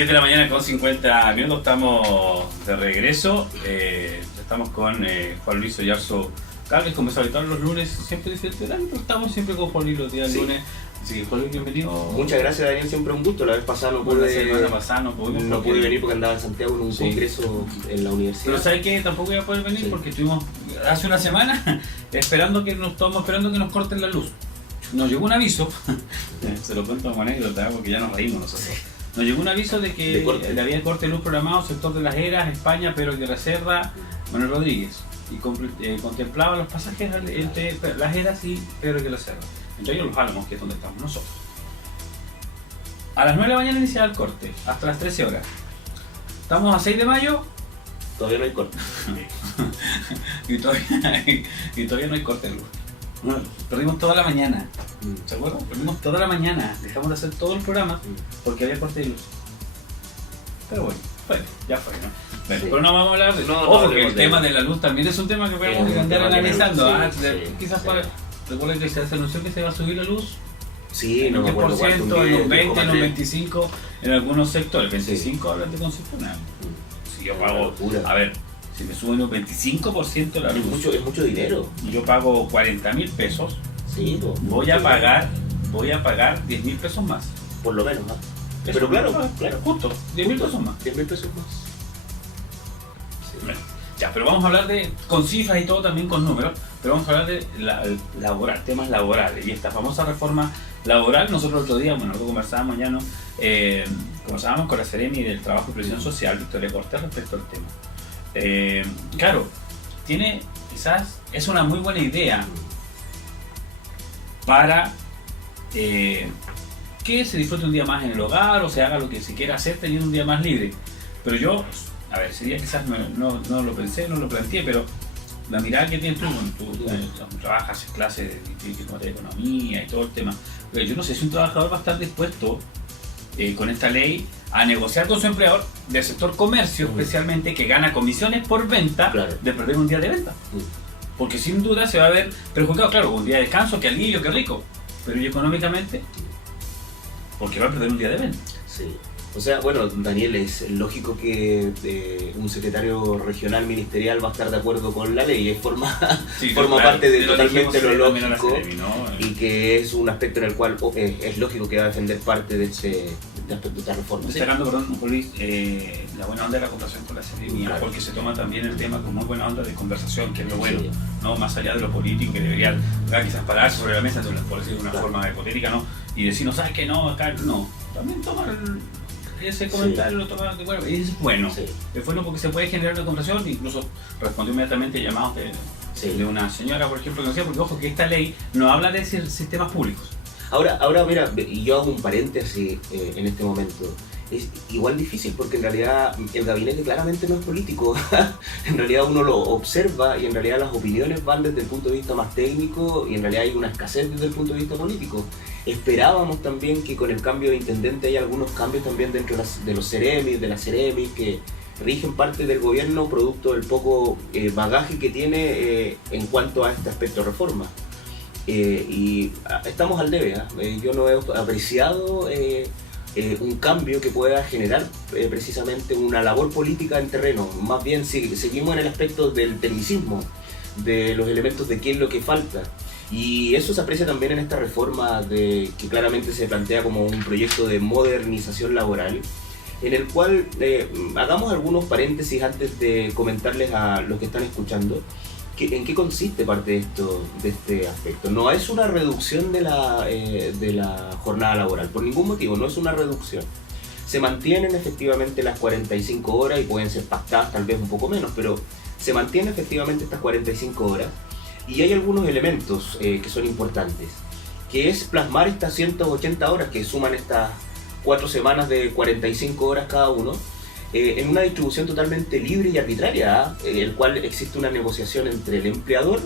10 de la mañana con 50 minutos, estamos de regreso. Estamos con Juan Luis Oyarzo Cáceres, como es habitual los lunes, siempre diferente horario, pero estamos siempre con Juan Luis los días lunes. Así que Juan Luis, bienvenido. Muchas gracias, Daniel, siempre un gusto. La vez pasada no pude venir porque andaba en Santiago en un congreso en la universidad. Pero ¿sabes qué? Tampoco iba a poder venir porque estuvimos hace una semana esperando que nos corten la luz. Nos llegó un aviso, se lo cuento como anécdota porque ya nos reímos nosotros. Nos llegó un aviso de que le había corte de luz programado sector de Las Heras, España, Pedro de la Cerda, Manuel Rodríguez, y contemplaba los pasajes entre Las Heras y Pedro de la Cerda, entre ellos Los Álamos, que es donde estamos nosotros. A las 9 de la mañana iniciaba el corte, hasta las 13 horas. Estamos a 6 de mayo. Todavía no hay corte. y todavía no hay corte de luz. Perdimos toda la mañana. ¿Se acuerdan? Perdimos toda la mañana. Dejamos de hacer todo el programa porque había corte de luz. Pero bueno, ya fue, ¿no? Bueno, pero no vamos a hablar de ojo, que el tema de la luz también es un tema que podemos andar analizando. Quizás recuerden que se anunció que se va a subir la luz. Sí, en no un 10%, en un 20%, en un 25%, en algunos sectores. 25% hablan de concesional. Si yo pago, a ver, si me suben un 25% la luz, es mucho dinero. Y yo pago 40.000 pesos, voy a pagar 10.000 pesos más. Por lo menos, ¿no? Pero claro, justo, 10.000 pesos más. 10.000 pesos más. Sí. Bueno, ya, pero vamos a hablar con cifras y todo, también con números, pero vamos a hablar de temas laborales. Y esta famosa reforma laboral, nosotros el otro día, bueno, conversábamos ya, ¿no? Conversábamos con la Seremi del Trabajo y Previsión Social, Victoria Cortés, respecto al tema. Claro, quizás es una muy buena idea para que se disfrute un día más en el hogar o se haga lo que se quiera hacer teniendo un día más libre. Pero yo, a ver, ese día quizás no lo pensé, no lo planteé, pero la mirada que tienes tú trabajas en clases de economía y todo el tema, pero yo no sé si un trabajador va a estar dispuesto con esta ley a negociar con su empleador del sector comercio, especialmente, que gana comisiones por venta, de perder un día de venta. Porque sin duda se va a ver perjudicado, claro, un día de descanso, que alivio, que rico, pero ¿y económicamente? Porque va a perder un día de venta. Sí. O sea, bueno, Daniel, es lógico que un secretario regional ministerial va a estar de acuerdo con la ley, forma parte de totalmente lo lógico, y que es un aspecto en el cual es lógico que va a defender parte de esta reforma. Destacando, perdón, Luis, la buena onda de la conversación con la Seremi, porque se toma también el tema con muy buena onda de conversación, que es lo bueno, ¿no? Más allá de lo político, que debería quizás pararse sobre la mesa, por decirlo de una forma hipotética, ¿no? Y decir, no sabes que no, acá no. También tomar ese comentario, lo toman de bueno, y es bueno. Es bueno porque se puede generar una conversación. Incluso respondió inmediatamente llamados de una señora, por ejemplo, que decía, porque ojo que esta ley no habla de sistemas públicos. Ahora mira, y yo hago un paréntesis en este momento. Es igual difícil porque en realidad el gabinete claramente no es político. En realidad uno lo observa y en realidad las opiniones van desde el punto de vista más técnico y en realidad hay una escasez desde el punto de vista político. Esperábamos también que con el cambio de intendente hay algunos cambios también dentro de los Ceremis, de las Ceremis, que rigen parte del gobierno producto del poco bagaje que tiene en cuanto a este aspecto de reforma. Y estamos al debe, yo no he apreciado un cambio que pueda generar precisamente una labor política en terreno. Más bien seguimos en el aspecto del tecnicismo, de los elementos de qué es lo que falta. Y eso se aprecia también en esta reforma que claramente se plantea como un proyecto de modernización laboral, en el cual hagamos algunos paréntesis antes de comentarles a los que están escuchando en qué consiste parte de este aspecto. No es una reducción de la jornada laboral, por ningún motivo, no es una reducción. Se mantienen efectivamente las 45 horas y pueden ser pactadas tal vez un poco menos, pero se mantienen efectivamente estas 45 horas. Y hay algunos elementos que son importantes, que es plasmar estas 180 horas que suman estas 4 semanas de 45 horas cada uno, en una distribución totalmente libre y arbitraria, en el cual existe una negociación entre el empleador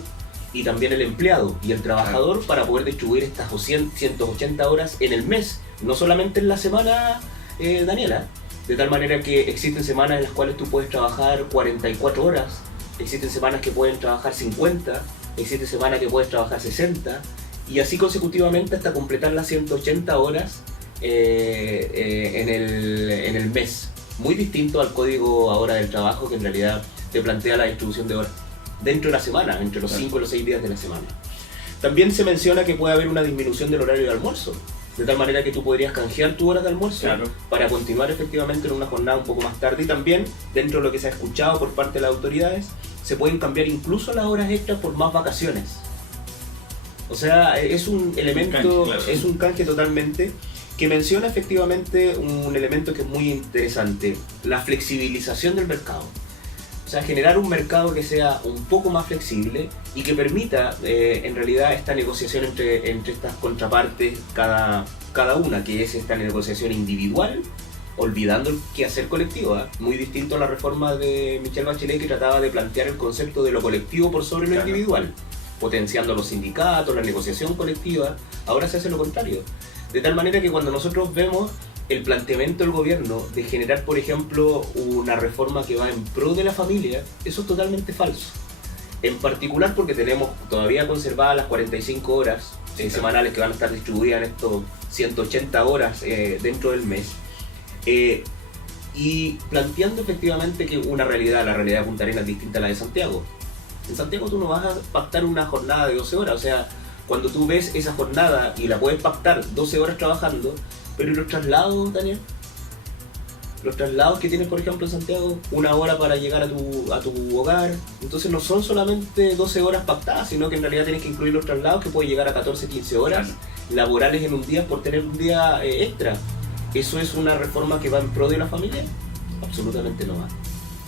y también el empleado y el trabajador para poder distribuir estas 180 horas en el mes, no solamente en la semana, Daniela, de tal manera que existen semanas en las cuales tú puedes trabajar 44 horas, existen semanas que pueden trabajar 50, existe semana que puedes trabajar 60 y así consecutivamente hasta completar las 180 horas en el mes. Muy distinto al código ahora del trabajo, que en realidad te plantea la distribución de horas dentro de la semana, entre los 5 y los 6 días de la semana. También se menciona que puede haber una disminución del horario de almuerzo, de tal manera que tú podrías canjear tu hora de almuerzo para continuar efectivamente en una jornada un poco más tarde. Y también, dentro de lo que se ha escuchado por parte de las autoridades, se pueden cambiar incluso las horas extras por más vacaciones. O sea, es un elemento, es un canje totalmente, que menciona efectivamente un elemento que es muy interesante: la flexibilización del mercado. O sea, generar un mercado que sea un poco más flexible y que permita en realidad esta negociación entre estas contrapartes, cada una, que es esta negociación individual, olvidando el quehacer colectivo, ¿eh? Muy distinto a la reforma de Michelle Bachelet, que trataba de plantear el concepto de lo colectivo por sobre lo individual, potenciando los sindicatos, la negociación colectiva. Ahora se hace lo contrario. De tal manera que cuando nosotros vemos el planteamiento del gobierno de generar, por ejemplo, una reforma que va en pro de la familia, eso es totalmente falso. En particular porque tenemos todavía conservadas las 45 horas semanales que van a estar distribuidas en estos 180 horas dentro del mes. Y planteando efectivamente que la realidad de Punta Arenas es distinta a la de Santiago. En Santiago tú no vas a pactar una jornada de 12 horas, o sea, cuando tú ves esa jornada y la puedes pactar 12 horas trabajando, pero ¿y los traslados, Daniel? Los traslados que tienes, por ejemplo, en Santiago, 1 hora para llegar a tu hogar, entonces no son solamente 12 horas pactadas, sino que en realidad tienes que incluir los traslados, que puede llegar a 14, 15 horas laborales en un día por tener un día extra. ¿Eso es una reforma que va en pro de la familia? Absolutamente no va.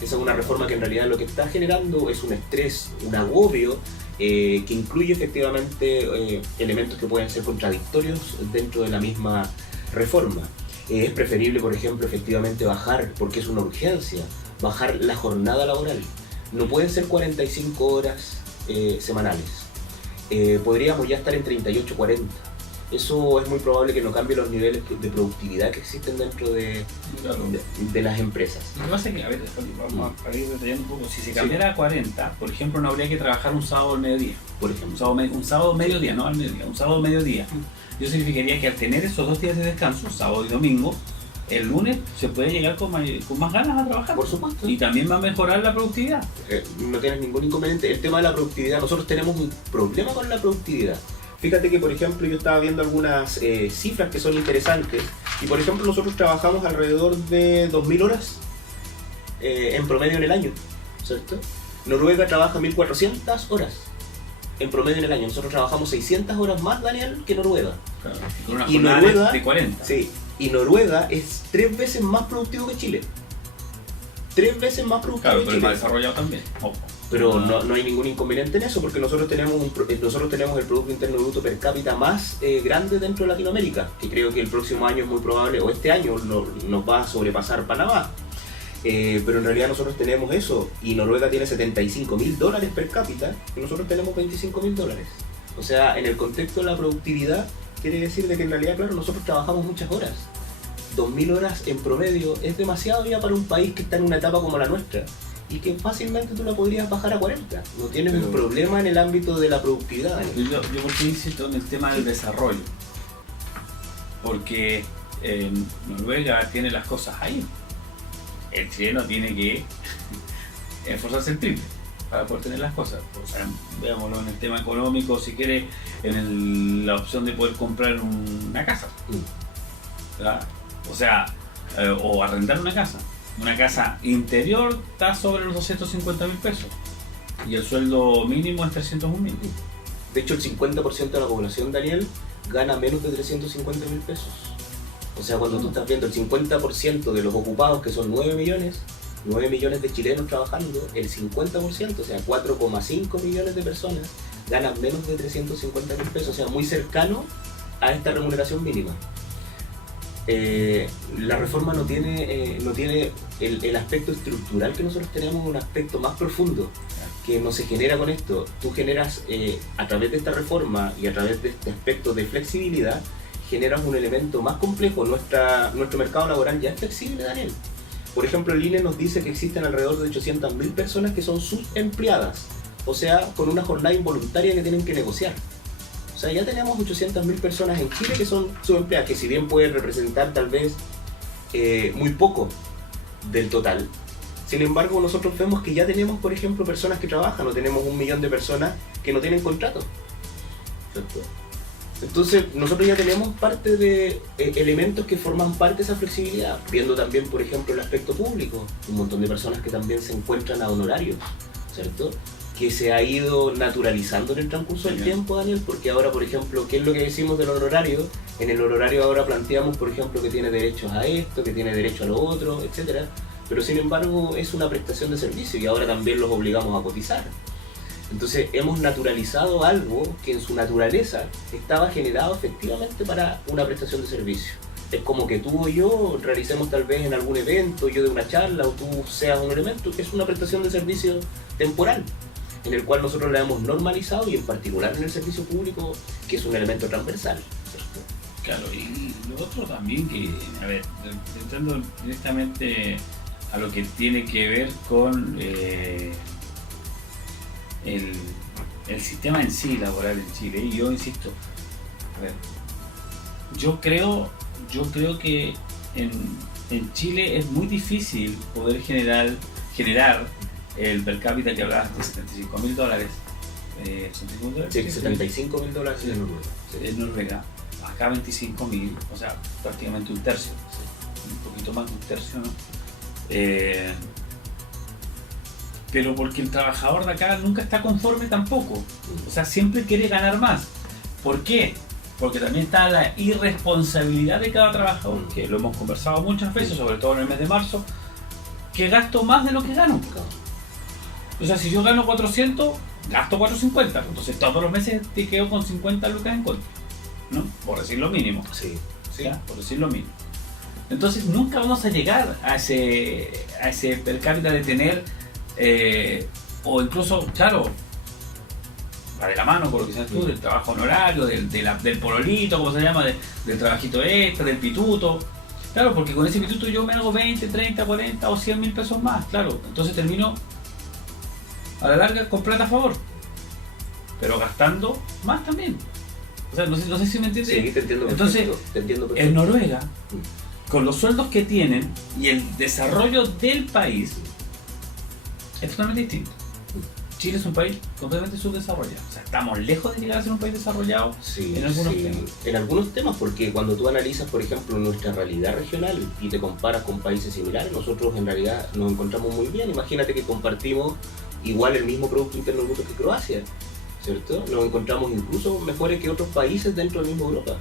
Esa es una reforma que en realidad lo que está generando es un estrés, un agobio, que incluye efectivamente elementos que pueden ser contradictorios dentro de la misma reforma. Es preferible, por ejemplo, efectivamente bajar, porque es una urgencia, bajar la jornada laboral. No pueden ser 45 horas semanales. Podríamos ya estar en 38, 40. Eso es muy probable que no cambie los niveles de productividad que existen dentro de las empresas. Lo que pasa es que, a ver, vamos a ir detallando un poco. Si se cambiara a 40, por ejemplo, no habría que trabajar un sábado al mediodía. Por ejemplo. Un sábado mediodía, no al mediodía, un sábado mediodía. Eso significaría que al tener esos 2 días de descanso, sábado y domingo, el lunes se puede llegar con más ganas a trabajar. Por supuesto. Y también va a mejorar la productividad. No tienes ningún inconveniente. El tema de la productividad, nosotros tenemos un problema con la productividad. Fíjate que, por ejemplo, yo estaba viendo algunas cifras que son interesantes. Y, por ejemplo, nosotros trabajamos alrededor de 2.000 horas en promedio en el año, ¿cierto? Noruega trabaja 1.400 horas en promedio en el año. Nosotros trabajamos 600 horas más, Daniel, que Noruega. Claro, con una y jornada Noruega, de 40. Sí, y Noruega es 3 veces más productivo que Chile. 3 veces más productivo que Chile. Pero más desarrollado también. Pero no hay ningún inconveniente en eso, porque nosotros tenemos el Producto Interno Bruto per cápita más grande dentro de Latinoamérica, que creo que el próximo año es muy probable, o este año nos va a sobrepasar Panamá. Pero en realidad nosotros tenemos eso, y Noruega tiene $75.000 per cápita, y nosotros tenemos $25.000. O sea, en el contexto de la productividad, quiere decir de que en realidad, claro, nosotros trabajamos muchas horas. 2.000 horas en promedio es demasiado ya para un país que está en una etapa como la nuestra, y que fácilmente tú la podrías bajar a 40. No tienes un problema en el ámbito de la productividad. Yo por qué insisto en el tema del desarrollo, porque Noruega tiene las cosas ahí. El chileno tiene que esforzarse el triple para poder tener las cosas. O sea, veámoslo en el tema económico, si quieres, la opción de poder comprar una casa, ¿verdad? O sea, o arrendar una casa. Una casa interior está sobre los 250.000 pesos y el sueldo mínimo es 301.000. De hecho, el 50% de la población, Daniel, gana menos de 350.000 pesos. O sea, cuando tú estás viendo el 50% de los ocupados, que son 9 millones de chilenos trabajando, el 50%, o sea, 4,5 millones de personas, ganan menos de 350.000 pesos, o sea, muy cercano a esta remuneración mínima. La reforma no tiene el aspecto estructural que nosotros tenemos, un aspecto más profundo que no se genera con esto. Tú generas, a través de esta reforma y a través de este aspecto de flexibilidad, generas un elemento más complejo. Nuestro mercado laboral ya es flexible, Daniel. Por ejemplo, el INE nos dice que existen alrededor de 800.000 personas que son subempleadas, o sea, con una jornada involuntaria que tienen que negociar. O sea, ya tenemos 800.000 personas en Chile que son subempleadas, que si bien pueden representar tal vez muy poco del total, sin embargo nosotros vemos que ya tenemos, por ejemplo, personas que trabajan, o tenemos 1 millón de personas que no tienen contrato, ¿cierto? Entonces nosotros ya tenemos parte de elementos que forman parte de esa flexibilidad, viendo también, por ejemplo, el aspecto público, un montón de personas que también se encuentran a honorarios, ¿cierto? Que se ha ido naturalizando en el transcurso del tiempo, Daniel, porque ahora, por ejemplo, ¿qué es lo que decimos del honorario? En el honorario ahora planteamos, por ejemplo, que tiene derechos a esto, que tiene derecho a lo otro, etcétera, pero sin embargo es una prestación de servicio y ahora también los obligamos a cotizar. Entonces hemos naturalizado algo que en su naturaleza estaba generado efectivamente para una prestación de servicio. Es como que tú o yo realicemos tal vez en algún evento, yo de una charla o tú seas un elemento, que es una prestación de servicio temporal, en el cual nosotros la hemos normalizado y en particular en el servicio público, que es un elemento transversal, ¿cierto? Claro, y lo otro también que, a ver, entrando directamente a lo que tiene que ver con el sistema en sí laboral en Chile, y yo insisto, a ver, yo creo que en Chile es muy difícil poder generar el per cápita que hablabas de $75.000. Sí, $75.000 en Noruega. En Noruega, acá 25.000, o sea, prácticamente un tercio, un poquito más de un tercio, ¿no? Pero porque el trabajador de acá nunca está conforme tampoco, o sea, siempre quiere ganar más. ¿Por qué? Porque también está la irresponsabilidad de cada trabajador, que lo hemos conversado muchas veces, sobre todo en el mes de marzo, que gasto más de lo que gano. O sea, si yo gano 400, gasto 450, entonces todos los meses te quedo con 50 lucas en contra, ¿no? Por decir lo mínimo. Sí, sí. ¿Ya? Por decir lo mínimo. Entonces nunca vamos a llegar a ese per cápita de tener, o incluso, claro, va de la mano con lo que seas tú, del trabajo honorario, del pololito, como se llama, del trabajito extra, del pituto. Claro, porque con ese pituto yo me hago 20, 30, 40 o 100.000 pesos más, claro. Entonces termino a la larga con plata a favor, pero gastando más también. O sea, no sé si me entiendes. Sí, te entiendo perfecto. Entonces, en Noruega, con los sueldos que tienen y el desarrollo del país, es totalmente distinto. Chile es un país completamente subdesarrollado. O sea, estamos lejos de llegar a ser un país desarrollado en algunos temas. En algunos temas, porque cuando tú analizas, por ejemplo, nuestra realidad regional y te comparas con países similares, nosotros en realidad nos encontramos muy bien. Imagínate que compartimos igual el mismo Producto Interno Bruto que Croacia, ¿cierto? Nos encontramos incluso mejores que otros países dentro de la misma Europa.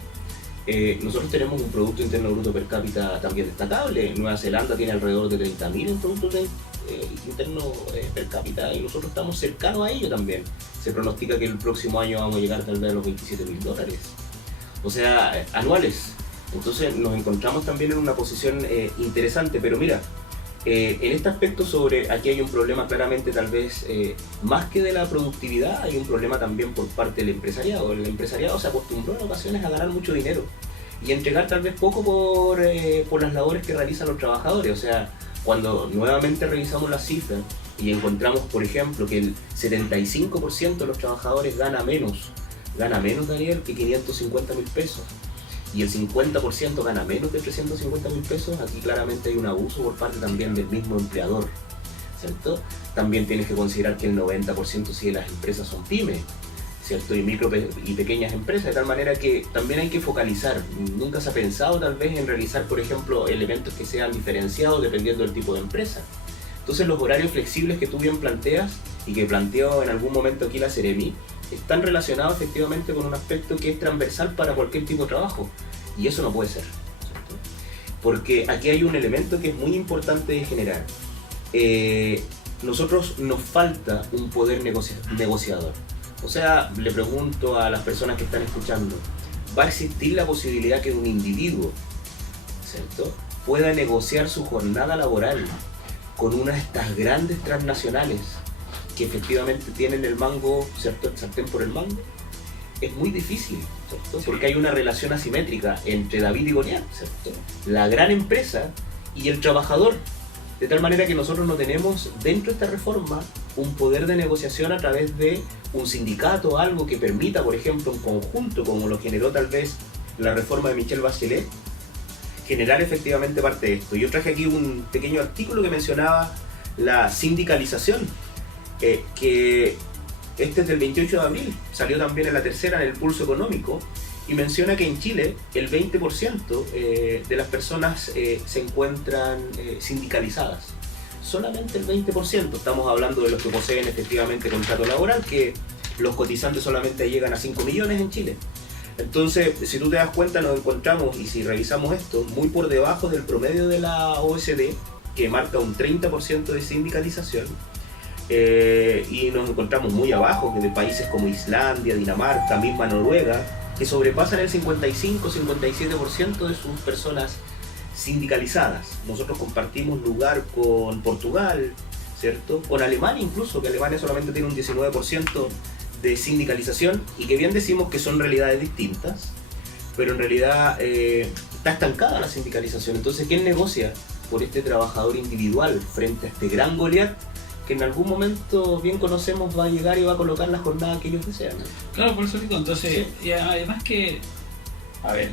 Nosotros tenemos un Producto Interno Bruto per cápita también destacable. Nueva Zelanda tiene alrededor de 30.000 en Producto Interno per cápita y nosotros estamos cercanos a ello también. Se pronostica que el próximo año vamos a llegar tal vez a los $27.000, o sea, anuales. Entonces nos encontramos también en una posición interesante, pero mira, en este aspecto aquí hay un problema claramente tal vez más que de la productividad, hay un problema también por parte del empresariado. El empresariado se acostumbró en ocasiones a ganar mucho dinero y entregar tal vez poco por las labores que realizan los trabajadores. O sea, cuando nuevamente revisamos las cifras y encontramos, por ejemplo, que el 75% de los trabajadores gana menos, Daniel, que 550.000 pesos. Y el 50% gana menos de 350.000 pesos, aquí claramente hay un abuso por parte también del mismo empleador, ¿cierto? También tienes que considerar que el 90% sí de las empresas son pymes, ¿cierto? Y micro y pequeñas empresas, de tal manera que también hay que focalizar. Nunca se ha pensado tal vez en realizar, por ejemplo, elementos que sean diferenciados dependiendo del tipo de empresa. Entonces los horarios flexibles que tú bien planteas y que planteó en algún momento aquí la Seremi, están relacionados efectivamente con un aspecto que es transversal para cualquier tipo de trabajo, y eso no puede ser, ¿cierto? Porque aquí hay un elemento que es muy importante de generar. Nosotros nos falta un poder negociador. O sea, le pregunto a las personas que están escuchando, ¿va a existir la posibilidad que un individuo, ¿cierto?, pueda negociar su jornada laboral con una de estas grandes transnacionales que efectivamente tienen el mango, ¿cierto?, el sartén por el mango? Es muy difícil, ¿cierto? Porque hay una relación asimétrica entre David y Goliat, ¿cierto? La gran empresa y el trabajador, De tal manera que nosotros no tenemos dentro de esta reforma un poder de negociación a través de un sindicato o algo que permita, por ejemplo, en conjunto, como lo generó tal vez la reforma de Michelle Bachelet, generar efectivamente parte de esto. Yo traje aquí un pequeño artículo que mencionaba la sindicalización, que este es del 28 de abril, salió también en La Tercera, en el Pulso Económico, y menciona que en Chile el 20% de las personas se encuentran sindicalizadas. Solamente el 20%, estamos hablando de los que poseen efectivamente contrato laboral, que los cotizantes solamente llegan a 5 millones en Chile. Entonces, si tú te das cuenta, nos encontramos, y si revisamos esto, muy por debajo del promedio de la OECD, que marca un 30% de sindicalización, y nos encontramos muy abajo de países como Islandia, Dinamarca, misma Noruega, que sobrepasan el 55-57% de sus personas sindicalizadas. Nosotros compartimos lugar con Portugal, ¿cierto? Con Alemania incluso, que Alemania solamente tiene un 19% de sindicalización, y que bien decimos que son realidades distintas, pero en realidad está estancada la sindicalización. Entonces, ¿quién negocia por este trabajador individual frente a este gran Goliat que en algún momento, bien conocemos, va a llegar y va a colocar la jornada que ellos desean? Claro, por eso digo, entonces, sí. Y además que, a ver,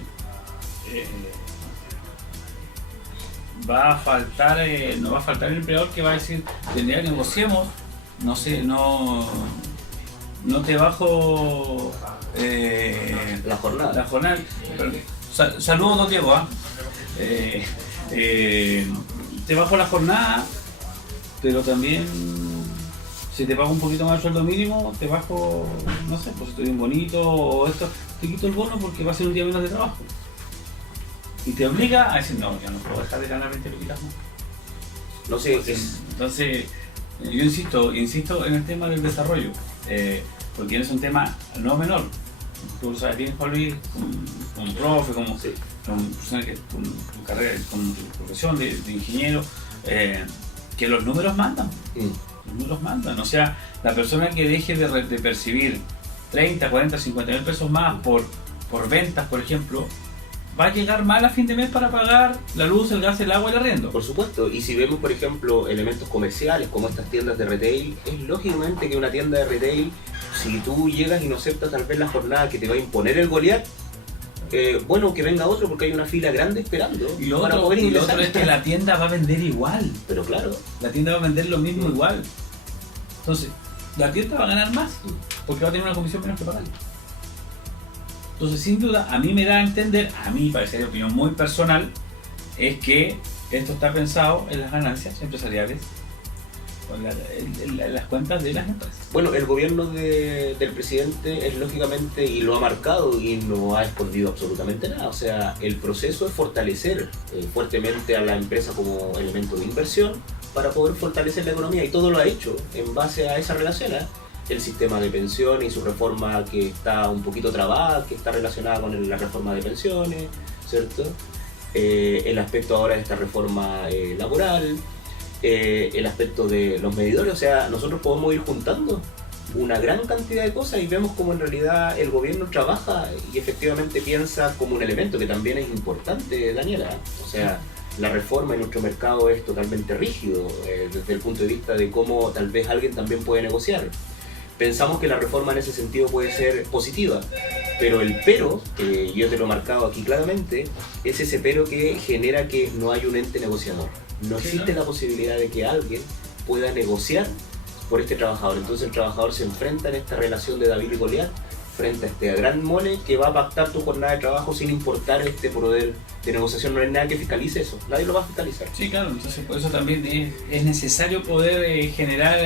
va a faltar, no va a faltar el empleador que va a decir, tendría que negociemos, no sé, no te bajo la jornada. La jornada. Saludos, don Diego. Te bajo la jornada, pero también si te pago un poquito más el sueldo mínimo, te bajo, no sé, pues estoy bien bonito o esto, te quito el bono porque va a ser un día menos de trabajo. Y te obliga a decir, no, yo no puedo dejar de ganar 20 luquitas más. No sé, entonces yo insisto en el tema del desarrollo, porque es un tema no menor. Tú sabes bien, Juan Luis, como profe, como persona que con tu carrera, con tu profesión de ingeniero, que los números mandan. Los números mandan. O sea, la persona que deje de percibir 30, 40, 50 mil pesos más por ventas, por ejemplo, va a llegar mal a fin de mes para pagar la luz, el gas, el agua y el arriendo. Por supuesto, y si vemos, por ejemplo, elementos comerciales como estas tiendas de retail, es lógicamente que una tienda de retail, si tú llegas y no aceptas tal vez la jornada que te va a imponer el Goliat, bueno, que venga otro porque hay una fila grande esperando. Y lo otro es que la tienda va a vender igual. Pero claro. La tienda va a vender lo mismo igual. Entonces, la tienda va a ganar más porque va a tener una comisión menos que pagar. Entonces, sin duda, a mí me da a entender, a mí parece de opinión muy personal, es que esto está pensado en las ganancias empresariales, en las cuentas de las empresas. Bueno, el gobierno del presidente es lógicamente, y lo ha marcado y no ha escondido absolutamente nada, o sea, el proceso es fortalecer fuertemente a la empresa como elemento de inversión para poder fortalecer la economía, y todo lo ha hecho en base a esa relación, el sistema de pensiones y su reforma que está un poquito trabada, que está relacionada con la reforma de pensiones, ¿cierto? El aspecto ahora de esta reforma laboral, el aspecto de los medidores, o sea, nosotros podemos ir juntando una gran cantidad de cosas y vemos cómo en realidad el gobierno trabaja y efectivamente piensa como un elemento que también es importante, Daniela. O sea, la reforma en nuestro mercado es totalmente rígido desde el punto de vista de cómo tal vez alguien también puede negociar. Pensamos que la reforma en ese sentido puede ser positiva, pero el pero, que yo te lo he marcado aquí claramente, es ese pero que genera que no hay un ente negociador. No existe la posibilidad de que alguien pueda negociar por este trabajador. Entonces el trabajador se enfrenta en esta relación de David y Goliat frente a este gran mole que va a pactar tu jornada de trabajo sin importar este poder de negociación. No hay nada que fiscalice eso, nadie lo va a fiscalizar. Sí, claro, entonces por eso también es necesario poder generar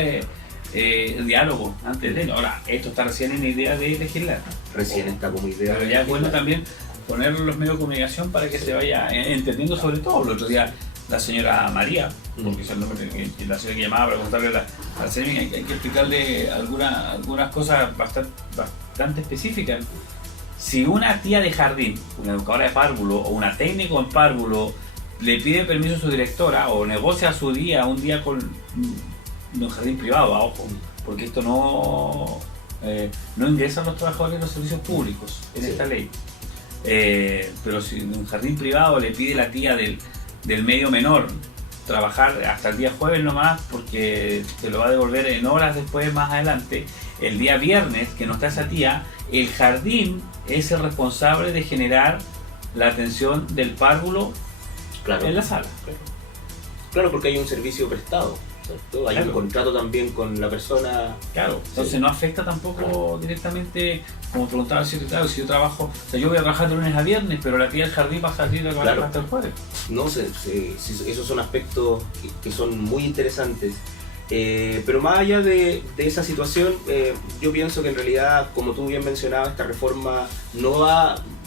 diálogo antes de... Ahora, esto está recién en la idea de legislar. Recién está como idea. Pero ya es bueno también poner los medios de comunicación para que se vaya entendiendo sobre todo. El otro día la señora María, porque es el nombre que la señora que llamaba para contarle a la señora, hay que explicarle algunas cosas bastante específicas. Si una tía de jardín, una educadora de párvulo o una técnico en párvulo le pide permiso a su directora o negocia un día con un jardín privado, ojo, porque esto no ingresan los trabajadores en los servicios públicos en esta ley. Pero si un jardín privado le pide la tía del medio menor trabajar hasta el día jueves nomás porque te lo va a devolver en horas después, más adelante. El día viernes, que no está esa tía, el jardín es el responsable de generar la atención del párvulo en la sala. Claro, porque hay un servicio prestado, ¿cierto? Hay un contrato también con la persona. Claro, entonces no afecta tampoco directamente, como preguntaba el secretario, si yo trabajo, o sea, yo voy a trabajar de lunes a viernes, pero la tía del jardín va a salir de trabajar hasta el jueves. No, esos son aspectos que son muy interesantes. Pero más allá de esa situación, yo pienso que en realidad, como tú bien mencionabas,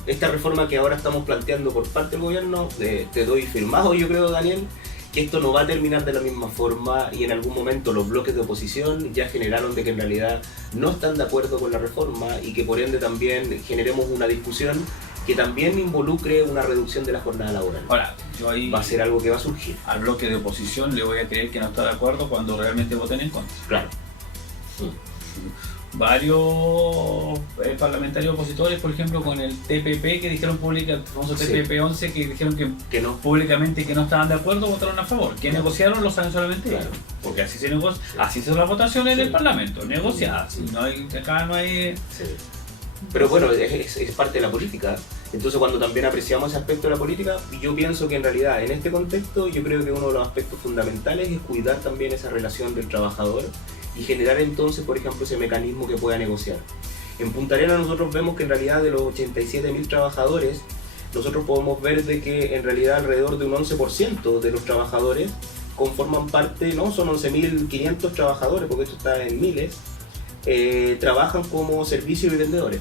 esta reforma que ahora estamos planteando por parte del gobierno, te doy firmado, yo creo, Daniel, que esto no va a terminar de la misma forma, y en algún momento los bloques de oposición ya generaron de que en realidad no están de acuerdo con la reforma, y que por ende también generemos una discusión que también involucre una reducción de la jornada laboral. Ahora, yo ahí va a ser algo que va a surgir. Al bloque de oposición le voy a creer que no está de acuerdo cuando realmente voten en contra. Claro. Varios parlamentarios opositores, por ejemplo, con el TPP, que dijeron públicamente, el famoso TPP 11, que dijeron que no, públicamente que no estaban de acuerdo, votaron a favor. ¿Qué negociaron? Lo saben solamente ellos. Porque así se negocia, así son las votaciones del Parlamento, negociadas. No hay, acá no hay... Pero bueno, es parte de la política. Entonces, cuando también apreciamos ese aspecto de la política, yo pienso que en realidad en este contexto, yo creo que uno de los aspectos fundamentales es cuidar también esa relación del trabajador y generar entonces, por ejemplo, ese mecanismo que pueda negociar. En Punta Arenas nosotros vemos que en realidad de los 87.000 trabajadores, nosotros podemos ver de que en realidad alrededor de un 11% de los trabajadores conforman parte, no son 11.500 trabajadores, porque esto está en miles, trabajan como servicios y vendedores.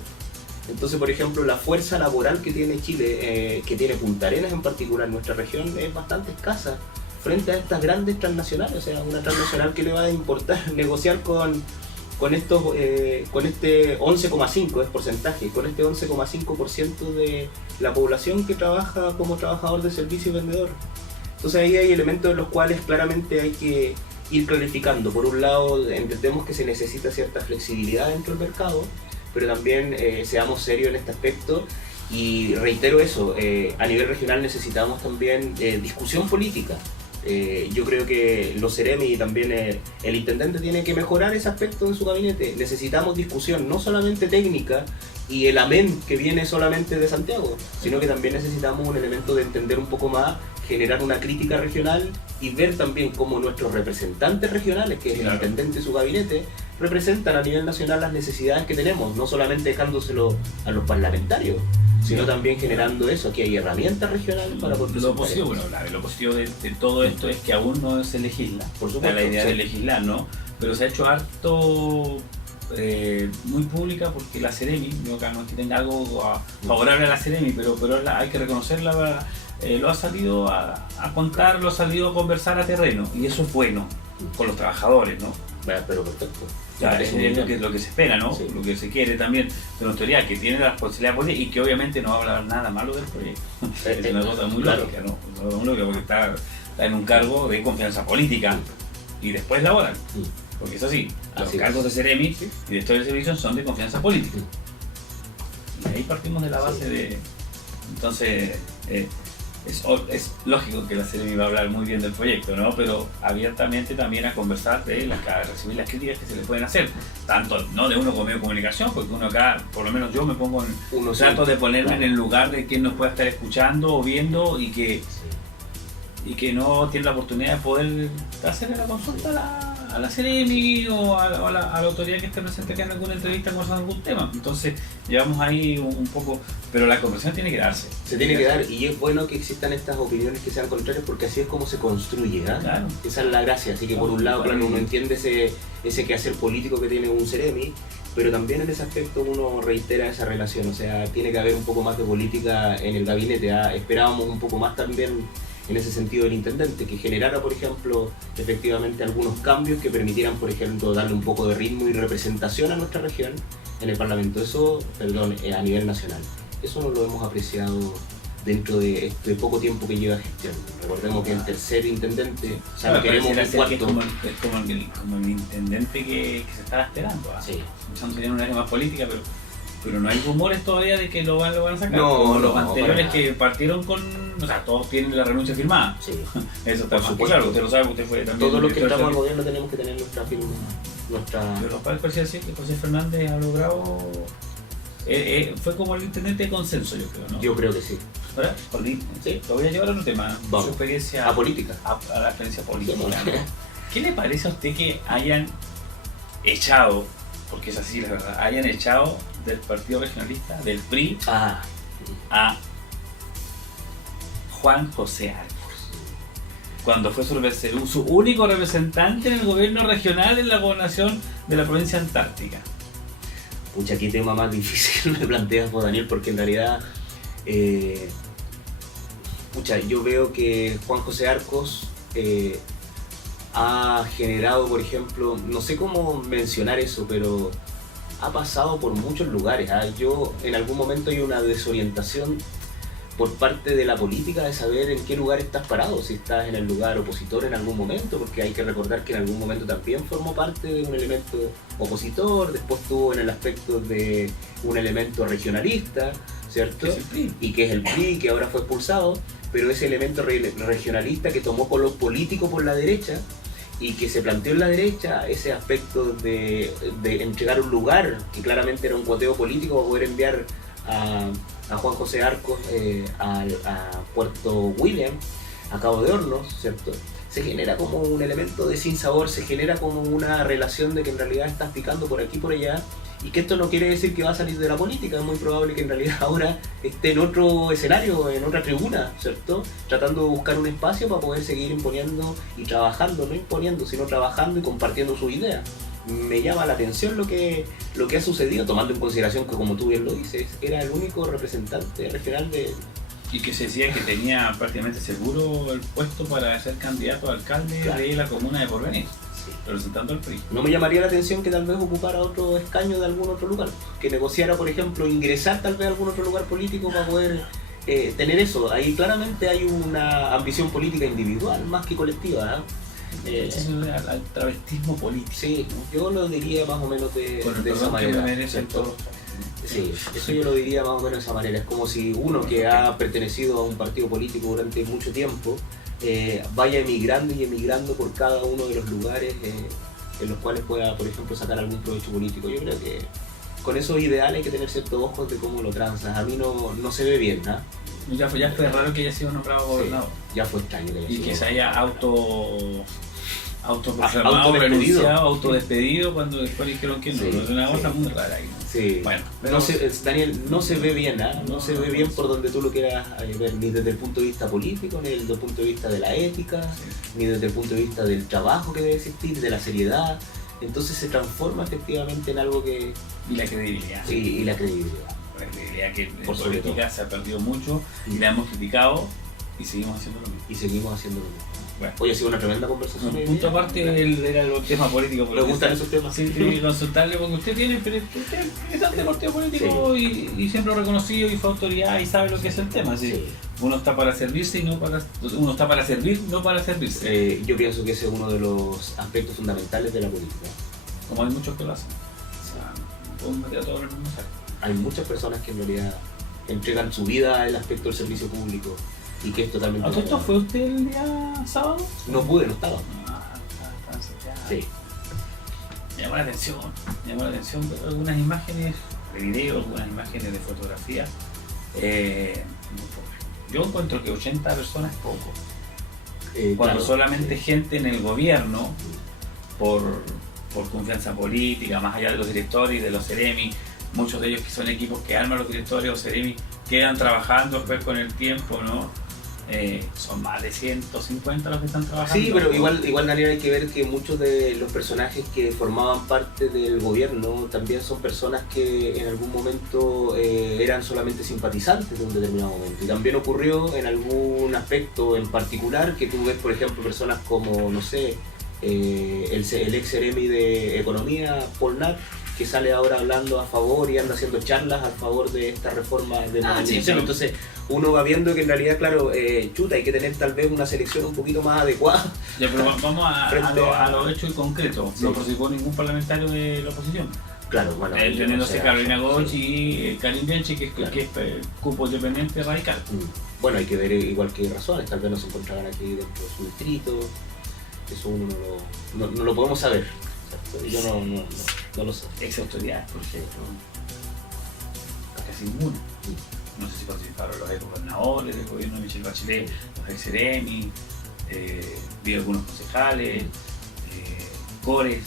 Entonces, por ejemplo, la fuerza laboral que tiene Chile, que tiene Punta Arenas en particular, nuestra región, es bastante escasa frente a estas grandes transnacionales. O sea, una transnacional que le va a importar negociar con este 11,5 es porcentaje, con este 11,5% de la población que trabaja como trabajador de servicio y vendedor. Entonces ahí hay elementos de los cuales claramente hay que ir clarificando. Por un lado, entendemos que se necesita cierta flexibilidad dentro del mercado, pero también seamos serios en este aspecto, y reitero eso, a nivel regional necesitamos también discusión política. Yo creo que los Ceremi y también el intendente tienen que mejorar ese aspecto en su gabinete. Necesitamos discusión, no solamente técnica y el amén que viene solamente de Santiago, sino que también necesitamos un elemento de entender un poco más, generar una crítica regional y ver también cómo nuestros representantes regionales, que es el intendente y su gabinete, representan a nivel nacional las necesidades que tenemos, no solamente dejándoselo a los parlamentarios, sino también generando eso, que hay herramientas regionales para poder lo positivo, lo positivo de todo esto es que aún no se legisla, por supuesto, la idea de legislar, ¿no? Pero se ha hecho harto muy pública, porque la Ceremi, yo acá no es que tenga algo favorable a la Ceremi, pero hay que reconocerla, lo ha salido a contar, lo ha salido a conversar a terreno, y eso es bueno con los trabajadores, ¿no? Pero perfecto. Ya, es lo que se espera, ¿no? Sí. Lo que se quiere también de una autoridad que tiene la responsabilidad política y que obviamente no va a hablar nada malo del proyecto. Es una cosa muy lógica, ¿no? Muy lógica, porque está en un cargo de confianza política y después laboral. Porque eso sí, los cargos de Ceremi y de todo el servicio son de confianza política. Y ahí partimos de la base de... Entonces... Es lógico que la Ceremi va a hablar muy bien del proyecto, ¿no? Pero abiertamente también a conversar a recibir las críticas que se le pueden hacer, tanto no de uno como medio de comunicación, porque uno acá, por lo menos yo me pongo trato de ponerme en el lugar de quien nos pueda estar escuchando o viendo y que no tiene la oportunidad de poder hacerle la consulta a la Ceremi o a la autoridad que esté presente acá en alguna entrevista conversando algún tema. Entonces llevamos ahí un poco, pero la conversación tiene que darse. Se tiene que dar, y es bueno que existan estas opiniones que sean contrarias, porque así es como se construye, ¿eh? Claro. Esa es la gracia. Así que por un lado, claro, uno entiende ese quehacer político que tiene un Ceremi, pero también en ese aspecto uno reitera esa relación. O sea, tiene que haber un poco más de política en el gabinete, ¿eh? Esperábamos un poco más también en ese sentido del intendente, que generara, por ejemplo, efectivamente algunos cambios que permitieran, por ejemplo, darle un poco de ritmo y representación a nuestra región en el Parlamento. Eso, a nivel nacional. Eso no lo hemos apreciado dentro de este poco tiempo que lleva gestión. Recordemos que el tercer intendente, o sea, no queremos un cuarto. Es como el intendente que se estaba esperando. Sí. No sería un área más política, pero Pero no hay rumores todavía de que lo van a sacar. No, como los no, anteriores para que partieron con... O sea, todos tienen la renuncia firmada. Sí. Eso está Por más supuesto. claro, usted lo sabe, usted fue también... Todos los que director estamos al de- gobierno tenemos que tener nuestra firma, nuestra... Pero los padres parecía decir que José Fernández ha logrado... fue como el intendente de consenso, yo creo, ¿no? Yo creo que sí. Ahora, Paulín, Sí. lo voy a llevar a otro tema. Vamos. Su experiencia A política. a la experiencia política. Sí, ¿No? ¿Qué le parece a usted que hayan echado, porque es así la verdad, hayan echado del Partido Regionalista, del PRI, Ah, a Juan José Arcos? Cuando fue su único representante en el gobierno regional en la gobernación de la provincia antártica. pucha, qué tema más difícil me planteas, vos, Daniel, porque en realidad, pucha, yo veo que Juan José Arcos ha generado, por ejemplo, no sé cómo mencionar eso, pero ha pasado por muchos lugares. Yo en algún momento hay una desorientación por parte de la política de saber en qué lugar estás parado, si estás en el lugar opositor en algún momento, porque hay que recordar que en algún momento también formó parte de un elemento opositor, después tuvo en el aspecto de un elemento regionalista, ¿cierto? Que es el PRI. Y que es el PRI, que ahora fue expulsado, pero ese elemento regionalista que tomó color político por la derecha y que se planteó en la derecha ese aspecto de entregar un lugar, que claramente era un cuoteo político para poder enviar a Juan José Arcos a Puerto William, a Cabo de Hornos, ¿cierto? Se genera como un elemento de sinsabor, se genera como una relación de que en realidad estás picando por aquí y por allá, y que esto no quiere decir que va a salir de la política. Es muy probable que en realidad ahora esté en otro escenario, en otra tribuna, ¿cierto? Tratando de buscar un espacio para poder seguir imponiendo y trabajando, no imponiendo, sino trabajando y compartiendo su idea. Me llama la atención lo que ha sucedido, tomando en consideración que, como tú bien lo dices, era el único representante regional de... Y que se decía que tenía prácticamente seguro el puesto para ser candidato a alcalde Claro. de la comuna de Porvenir, Sí. representando al PRI. No me llamaría la atención que tal vez ocupara otro escaño de algún otro lugar, que negociara, por ejemplo, ingresar tal vez a algún otro lugar político para poder tener eso. Ahí claramente hay una ambición política individual más que colectiva. Ese es el travestismo político. Sí, yo lo diría más o menos de Con el esa perdón que me manera. merecen ¿cierto? todos. Sí, eso yo lo diría más o menos de esa manera. Es como si uno que ha pertenecido a un partido político durante mucho tiempo vaya emigrando y emigrando por cada uno de los lugares en los cuales pueda, por ejemplo, sacar algún provecho político. Yo creo que con esos ideales hay que tener ciertos ojos de cómo lo transas. A mí no se ve bien, ¿no? Ya fue raro que haya sido nombrado gobernador. Ya fue extraño que haya Y sido. que se haya autoproclamado, Autodespedido. renunciado, autodespedido cuando después dijeron que no. Sí, Es una cosa sí. muy rara ahí. Sí. Bueno, No Daniel, no se ve bien, ¿ah? No se ve bien por donde tú lo quieras ver, ni desde el punto de vista político, ni desde el punto de vista de la ética, ni desde el punto de vista del trabajo que debe existir, de la seriedad. Entonces se transforma efectivamente en algo que... Y la credibilidad. Y la credibilidad. La credibilidad que en Por sobre política se ha perdido mucho y la hemos criticado y seguimos haciendo lo mismo. Y seguimos haciendo lo mismo. Bueno. Hoy ha sido una tremenda conversación. hoy Punto día. aparte era el tema político. ¿Le gustan esos temas? Sí, tiene que consultarle porque usted tiene, pero usted es ante partido político y siempre lo reconocido y fue autoridad y sabe lo que es el tema. ¿Sí? Sí. Uno está para servirse y no para... Uno está para servir, no para servirse. Yo pienso que ese es uno de los aspectos fundamentales de la política. Como hay muchos que lo hacen. O sea, podemos meter a todos en el mismo saco. Hay muchas personas que en realidad entregan su vida al aspecto del servicio público y que es totalmente... ¿A todo esto fue usted el día sábado? No pude, no estaba. Está en Santiago. Sí. Me llamó la atención ver algunas imágenes de video, algunas imágenes de fotografía. Yo encuentro que 80 personas es poco. Cuando Claro, solamente sí. gente en el gobierno, por confianza política, más allá de los directores y de los Ceremi, muchos de ellos que son equipos que arman los directores o Ceremi, quedan trabajando después con el tiempo, ¿no? Son más de 150 los que están trabajando. Sí, pero igual Daniel, hay que ver que muchos de los personajes que formaban parte del gobierno también son personas que en algún momento eran solamente simpatizantes de un determinado momento. Y también ocurrió en algún aspecto en particular que tú ves, por ejemplo, personas como, no sé, el ex Ceremi de Economía, Paul Nat, que sale ahora hablando a favor y anda haciendo charlas a favor de esta reforma de modernización. sí, pero- Entonces uno va viendo que en realidad, claro, chuta, hay que tener tal vez una selección un poquito más adecuada. Ya, pero vamos a Frente lo hecho y concreto. Sí. No participó ningún parlamentario de la oposición. Claro, bueno. Teniéndose Carolina Goch y Karim Bianchi, que es cupo independiente radical. Bueno, hay que ver igual que razones, tal vez no se encontraban aquí dentro de su distrito, eso uno no lo podemos saber. Yo no lo sé. Ex autoridades, por ejemplo, casi ninguno. No sé si participaron los ex gobernadores del gobierno de Michelle Bachelet, los ex Seremi, vi algunos concejales, cores.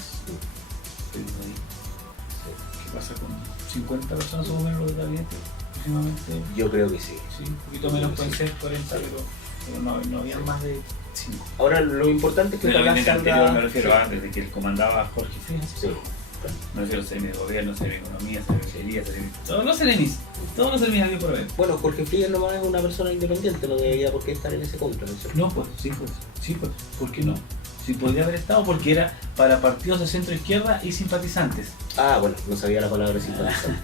¿Qué pasa con 50 personas o menos los de gabinete? Aproximadamente. Yo creo que sí. Sí, un poquito menos pueden ser 40, pero no había más de 5. Ahora lo importante es que el gabinete salga... anterior me refiero a desde que él comandaba Jorge Frías. Sí. Me refiero a Seremi de Gobierno, Seremi de Economía, Seremi de Ingeniería, todos los Seremis había por ver. Bueno, Jorge Frías nomás es una persona independiente, no debería por qué estar en ese contra, ¿no es cierto? No, pues, sí, ¿por qué no? Sí podría haber estado porque era para partidos de centro izquierda y simpatizantes. Ah, bueno, no sabía la palabra simpatizantes.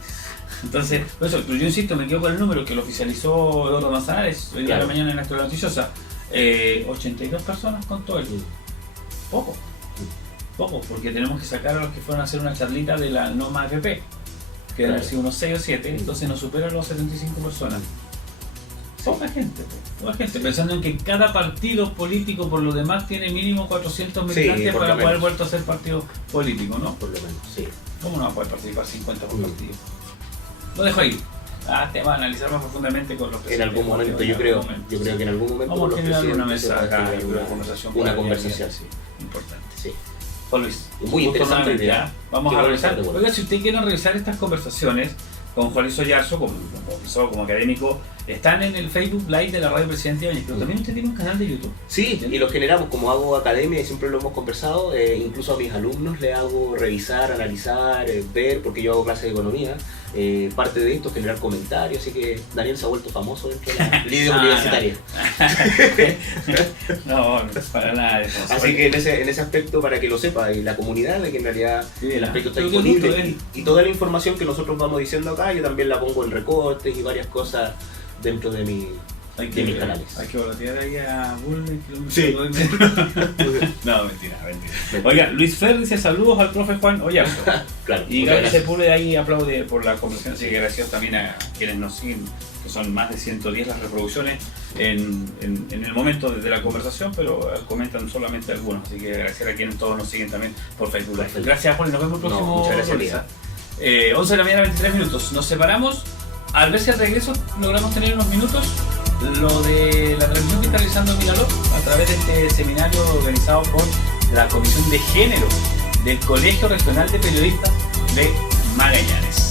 Entonces, por eso, pero yo insisto, me quedo con el número que lo oficializó Eduardo Manzanares hoy día de la mañana en la Actualidad Noticiosa. 82 personas con todo el... Poco, porque tenemos que sacar a los que fueron a hacer una charlita de la NOMA AFP, que deben haber sido unos 6 o 7, entonces nos superan los 75 personas. Poca gente, pensando en que cada partido político por lo demás tiene mínimo 400 militantes para poder vuelto a ser partido político, ¿no? Por lo menos, sí. ¿Cómo no va a poder participar 50 por partido? Lo dejo ahí. Te va a analizar más profundamente con los presidentes. En algún momento, yo creo que en algún momento vamos a generar una mesa acá, una conversación, sí, importante. Sí. Juan Luis, muy interesante idea. Vamos a revisar. Oiga, si usted quiere revisar estas conversaciones con Juan Luis Oyarzo, como profesor, como académico, están en el Facebook Live de la Radio Presidente Ibáñez, pero también usted tiene un canal de YouTube. Sí, y lo generamos, como hago academia y siempre lo hemos conversado, incluso a mis alumnos le hago revisar, analizar, ver, porque yo hago clases de economía, parte de esto, generar comentarios, así que Daniel se ha vuelto famoso dentro de la liga universitaria. No, para nada. Así que en ese aspecto, para que lo sepa, y la comunidad, de que en realidad el aspecto está disponible, y toda la información que nosotros vamos diciendo acá, yo también la pongo en recortes y varias cosas dentro de mis canales. Hay que voltear ahí a Bulnes, sí. No, mentira. Oiga, Luis Fer dice saludos al profe Juan Oyarzo. Claro, y Gaby Sepúlveda ahí aplaude por la conversación, así que gracias también a quienes nos siguen, que son más de 110 las reproducciones en el momento de la conversación, pero comentan solamente algunos, así que gracias a quienes todos nos siguen también por Facebook Live. Gracias, Juan, y nos vemos el próximo. Muchas gracias, Lisa. 11 de la mañana, 23 minutos. Nos separamos. Al ver si al regreso logramos tener unos minutos lo de la transmisión que está realizando Milaló a través de este seminario organizado por la Comisión de Género del Colegio Regional de Periodistas de Magallanes.